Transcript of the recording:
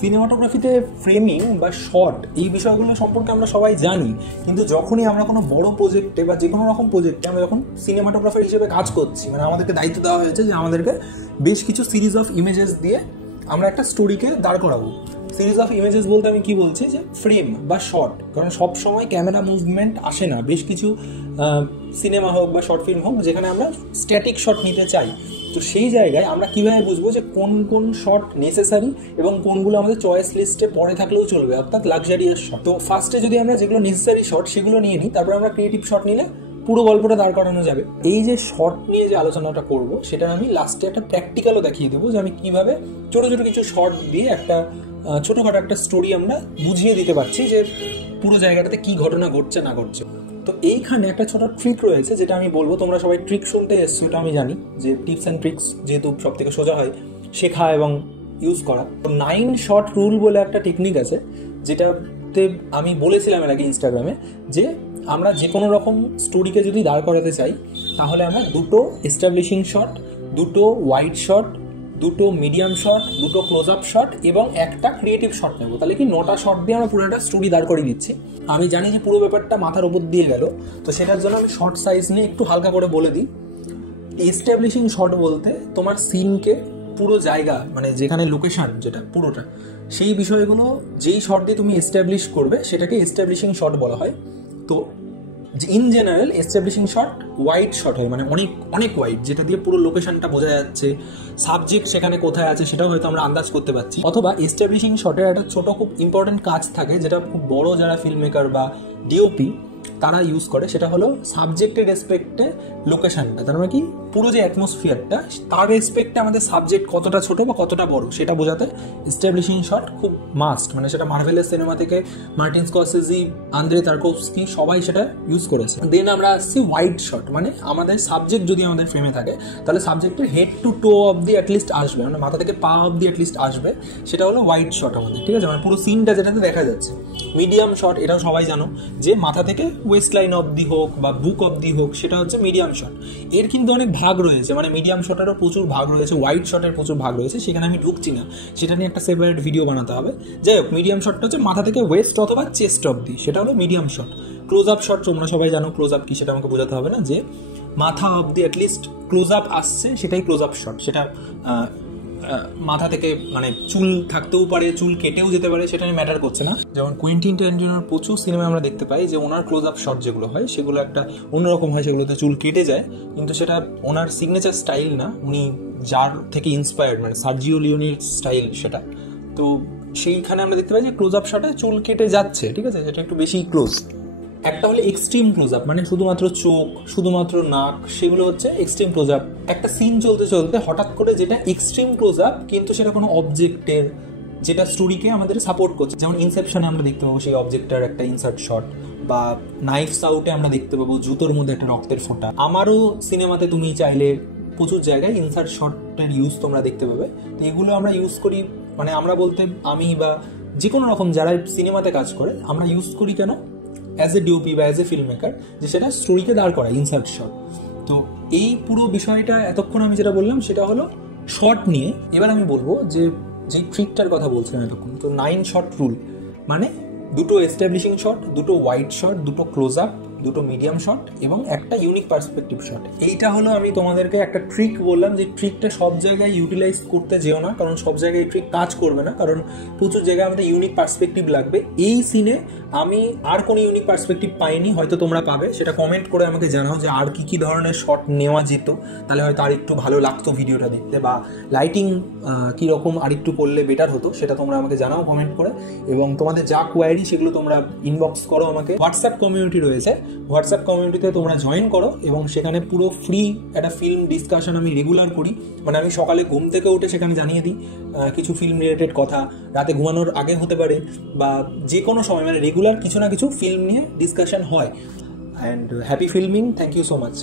সিনেমাটোগ্রাফিতে framing বা shot এই বিষয়গুলো সম্পর্কে আমরা সবাই জানি, কিন্তু যখনই আমরা কোনো বড় প্রজেক্টে বা যে কোনো রকম প্রজেক্টে আমরা যখন সিনেমাটোগ্রাফার হিসেবে কাজ করছি, মানে আমাদেরকে দায়িত্ব দেওয়া হয়েছে যে আমাদেরকে বেশ কিছু সিরিজ অফ ইমেজেস দিয়ে আমরা একটা স্টোরিকে দাঁড় করাবো। সিরিজ অফ ইমেজেস বলতে আমি কি বলছি, যে ফ্রেম বা শট, কারণ সব সময় ক্যামেরা মুভমেন্ট আসে না। বেশ কিছু সিনেমা হোক বা শর্ট ফিল্ম হোক যেখানে আমরা স্ট্যাটিক শট নিতে চাই, তো সেই জায়গায় আমরা কীভাবে বুঝবো যে কোন কোন শট নেসেসারি এবং কোনগুলো আমাদের চয়েস লিস্টে পরে থাকলেও চলবে, অর্থাৎ লাক্সারিয়াস শট। তো ফার্স্টে যদি আমরা যেগুলো নেসেসারি শট সেগুলো নিয়ে নিই, তারপর আমরা ক্রিয়েটিভ শট নিলে পুরো গল্পটা দাঁড় করানো যাবে। এই যে শট নিয়ে যে আলোচনাটা করব সেটা আমি লাস্টে একটা প্র্যাকটিক্যালও দেখিয়ে দেবো, যে আমি কীভাবে ছোটো ছোটো কিছু শট দিয়ে একটা ছোটোখাটো একটা স্টোরি আমরা বুঝিয়ে দিতে পারছি যে পুরো জায়গাটাতে কী ঘটনা ঘটছে না ঘটছে। তো এইখানে একটা ছোট ট্রিক রয়েছে যেটা আমি বলবো, তোমরা সবাই ট্রিক শুনতে এসছো, এটা আমি জানি যে টিপস অ্যান্ড ট্রিক্স যেহেতু সব থেকে সোজা হয় শেখা এবং ইউজ করা। তো 9 শট রুল বলে একটা টেকনিক আছে, যেটাতে আমি বলেছিলাম এর আগে ইনস্টাগ্রামে, যে আমরা যে কোনো রকম স্টোরিকে যদি দাঁড় করাতে চাই তাহলে আমরা 2টো এস্টাবলিশিং শট, 2টো ওয়াইড শট, 2টো মিডিয়াম শট, 2টো ক্লোজ আপ শট এবং একটা ক্রিয়েটিভ শট নেবো। তাহলে কি 9টা শট দিয়ে আমরা পুরো একটা স্টোরি দাঁড় করিয়ে দিচ্ছি। আমি জানি যে পুরো ব্যাপারটা মাথার উপর দিয়ে গেল, তো সেটার জন্য আমি শর্ট সাইজ নিয়ে একটু হালকা করে বলে দিই। এস্টাবলিশিং শট বলতে তোমার সিনকে পুরো জায়গা, মানে যেখানে লোকেশন যেটা পুরোটা, সেই বিষয়গুলো যেই শট দিয়ে তুমি এস্টাবলিশ করবে সেটাকে এস্টাবলিশিং শট বলা হয়। তো in general establishing shot wide shot হয়, মানে অনেক অনেক ওয়াইড, যেটা দিয়ে পুরো লোকেশনটা বোঝা যাচ্ছে, সাবজেক্ট সেখানে কোথায় আছে সেটাও হয়তো আমরা আন্দাজ করতে পারছি। অথবা এস্টাবলিশিং শটের একটা ছোট খুব ইম্পর্টেন্ট কাজ থাকে, যেটা খুব বড় যারা ফিল্ম মেকার বা ডিওপি তারা ইউজ করে, সেটা হলো সাবজেক্টের রেসপেক্টে লোকেশনটা। তার মানে কি পুরো যে অ্যাটমসফিয়ারটা তার রেসপেক্টে আমাদের সাবজেক্ট কতটা ছোট বা কতটা বড় সেটা বোঝাতে এস্টাবলিশিং শট খুব মাস্ট। মানে সেটা মার্ভেলের সিনেমা থেকে মার্টিন স্করসেজি, আন্দ্রে তারকোভস্কি সবাই সেটা ইউজ করেছে। দেন আমরা আসছি ওয়াইড শট, মানে আমাদের সাবজেক্ট যদি আমাদের ফ্রেমে থাকে তাহলে সাবজেক্টের হেড টু টো অবধি অ্যাটলিস্ট আসবে, মানে মাথা থেকে পা অবধি অ্যাটলিস্ট আসবে, সেটা হলো ওয়াইড শট আমাদের, ঠিক আছে, মানে পুরো সিনটা যেটাতে দেখা যাচ্ছে। মিডিয়াম শট এটাও সবাই জানো, যে মাথা থেকে ওয়েস্ট লাইন অবধি হোক বা বুক অবধি হোক সেটা হচ্ছে মিডিয়াম শট। এর কিন্তু অনেক ভাগ রয়েছে, মানে মিডিয়াম শটেরও প্রচুর ভাগ রয়েছে, ওয়াইড শটের প্রচুর ভাগ রয়েছে, সেখানে আমি ঢুকছি না, সেটা নিয়ে একটা সেপারেট ভিডিও বানাতে হবে। যাই হোক, মিডিয়াম শটটা হচ্ছে মাথা থেকে ওয়েস্ট অথবা চেস্ট অবধি, সেটা হলো medium shot. Close up shot তোমরা সবাই জানো, ক্লোজ আপ কি সেটা আমাকে বোঝাতে হবে না, যে মাথা অবধি অ্যাটলিস্ট ক্লোজ আপ আসছে সেটাই ক্লোজ আপ শট। সেটা মাথা থেকে মানে চুল থাকতেও পারে, চুল কেটেও যেতে পারে, সেটা নিয়ে ম্যাটার করছে না। যেমন কুয়েন্টিন ট্যারান্টিনোর প্রচুর সিনেমায় আমরা দেখতে পাই যে ওনার ক্লোজ আপ শট যেগুলো হয় সেগুলো একটা অন্যরকম হয়, সেগুলোতে চুল কেটে যায়, কিন্তু সেটা ওনার সিগনেচার স্টাইল না, উনি যার থেকে ইন্সপায়ার্ড, মানে সার্জিও লিওনির স্টাইল সেটা। তো সেইখানে আমরা দেখতে পাই যে ক্লোজ আপ শটে চুল কেটে যাচ্ছে, ঠিক আছে, সেটা একটু বেশি ক্লোজ। একটা হলো এক্সট্রিম ক্লোজ আপ, মানে শুধুমাত্র চোখ, শুধুমাত্র নাক, সেগুলো হচ্ছে এক্সট্রিম ক্লোজ আপ। একটা সিন চলতে চলতে হঠাৎ করে যেটা এক্সট্রিম ক্লোজ আপ, কিন্তু সেটা কোনো অবজেক্টের যেটা স্টোরিকে আমাদের সাপোর্ট করছে, যেমন ইনসেপশনে আমরা দেখতে পাবো সেই অবজেক্টের একটা ইনসার্ট শট, বা নাইফস আউটে আমরা দেখতে পাবো জুতোর মধ্যে একটা রক্তের ফোঁটা। আমারও সিনেমাতে তুমি চাইলে প্রচুর জায়গায় ইনসার্ট শটের ইউজ তোমরা দেখতে পাবে। তো এগুলো আমরা ইউজ করি, মানে আমরা বলতে আমি বা যে কোনো রকম যারা সিনেমাতে কাজ করে আমরা ইউজ করি কেন, অ্যাজ এ ডিওপি বা অ্যাজ এ ফিল্ম মেকার, যে সেটা স্টোরিকে দাঁড় করায়, ইনসার্ট শট। তো এই পুরো বিষয়টা এতক্ষণ আমি যেটা বললাম সেটা হলো শট নিয়ে। এবার আমি বলবো যে যেই ট্রিকটার কথা বলছিলাম এতক্ষণ, তো 9 শট রুল, মানে 2টো এস্টাবলিশিং শট, 2টো ওয়াইড শট, 2টো ক্লোজ আপ, 2টো মিডিয়াম শট এবং একটা ইউনিক পার্সপেক্টিভ শট। এইটা হলো আমি তোমাদেরকে একটা ট্রিক বললাম, যে ট্রিকটা সব জায়গায় ইউটিলাইজ করতে যেও না, কারণ সব জায়গায় এই ট্রিক কাজ করবে না, কারণ প্রচুর জায়গায় আমাদের ইউনিক পার্সপেক্টিভ লাগবে। এই সিনে আমি আর কোনো ইউনিক পার্সপেক্টিভ পাইনি, হয়তো তোমরা পাবে, সেটা কমেন্ট করে আমাকে জানাও যে আর কি ধরনের শট নেওয়া যেত, তাহলে হয়তো আর একটু ভালো লাগতো ভিডিওটা দেখতে, বা লাইটিং কীরকম আর একটু করলে বেটার হতো, সেটা তোমরা আমাকে জানাও কমেন্ট করে। এবং তোমাদের যা কোয়ারি সেগুলো তোমরা ইনবক্স করো আমাকে। হোয়াটসঅ্যাপ কমিউনিটি রয়েছে, হোয়াটসঅ্যাপ কমিউনিটিতে তোমরা জয়েন করো, এবং সেখানে পুরো ফ্রি একটা ফিল্ম ডিসকাশন আমি রেগুলার করি। মানে আমি সকালে ঘুম থেকে উঠে সেখানে জানিয়ে দিই কিছু ফিল্ম রিলেটেড কথা, রাতে ঘুমানোর আগে হতে পারে বা যে কোনো সময়, মানে রেগুলার কিছু না কিছু ফিল্ম নিয়ে ডিসকাশন হয়। And happy filming, thank you so much.